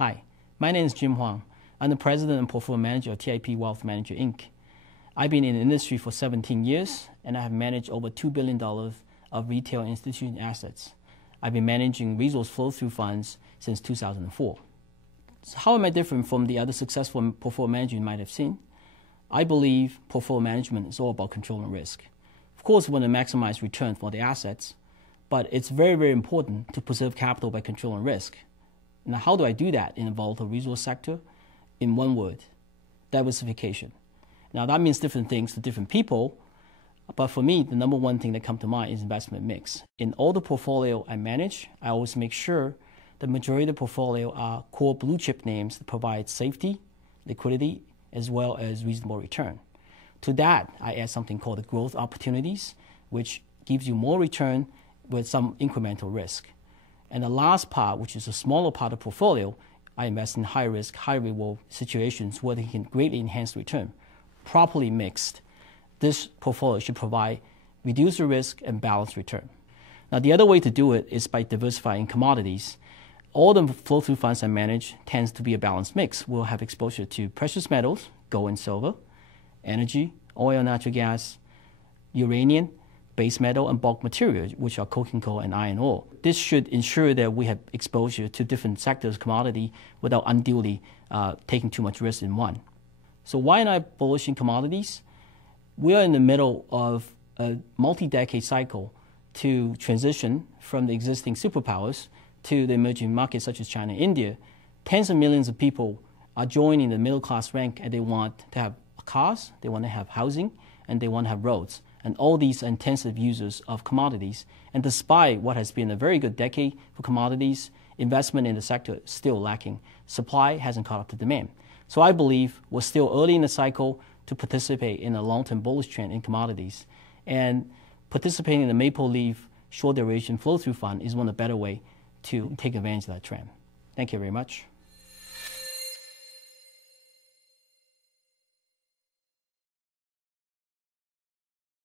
Hi, my name is Jim Huang. I'm the president and portfolio manager of T.I.P. Wealth Manager, Inc. I've been in the industry for 17 years, and I have managed over $2 billion of retail and institutional assets. I've been managing resource flow-through funds since 2004. So how am I different from the other successful portfolio managers you might have seen? I believe portfolio management is all about controlling risk. Of course, we want to maximize return for the assets, but it's very, very important to preserve capital by controlling risk. Now, how do I do that in a volatile resource sector? In one word, diversification. Now, that means different things to different people, but for me, the number one thing that comes to mind is investment mix. In all the portfolio I manage, I always make sure the majority of the portfolio are core blue chip names that provide safety, liquidity, as well as reasonable return. To that, I add something called the growth opportunities, which gives you more return with some incremental risk. And the last part, which is a smaller part of the portfolio, I invest in high risk, high reward situations where they can greatly enhance return. Properly mixed, this portfolio should provide reduced risk and balanced return. Now, the other way to do it is by diversifying commodities. All the flow-through funds I manage tends to be a balanced mix. We'll have exposure to precious metals, gold and silver, energy, oil, natural gas, uranium, base metal, and bulk materials, which are coking coal and iron ore. This should ensure that we have exposure to different sectors of commodity without unduly taking too much risk in one. So why am I bullish in commodities? We are in the middle of a multi-decade cycle to transition from the existing superpowers to the emerging markets such as China and India. Tens of millions of people are joining the middle class rank, and they want to have cars, they want to have housing, and they want to have roads. And all these are intensive users of commodities. And despite what has been a very good decade for commodities, investment in the sector is still lacking. Supply hasn't caught up to demand. So I believe we're still early in the cycle to participate in a long-term bullish trend in commodities. And participating in the maple leaf short duration flow-through fund is one of the better ways to take advantage of that trend. Thank you very much.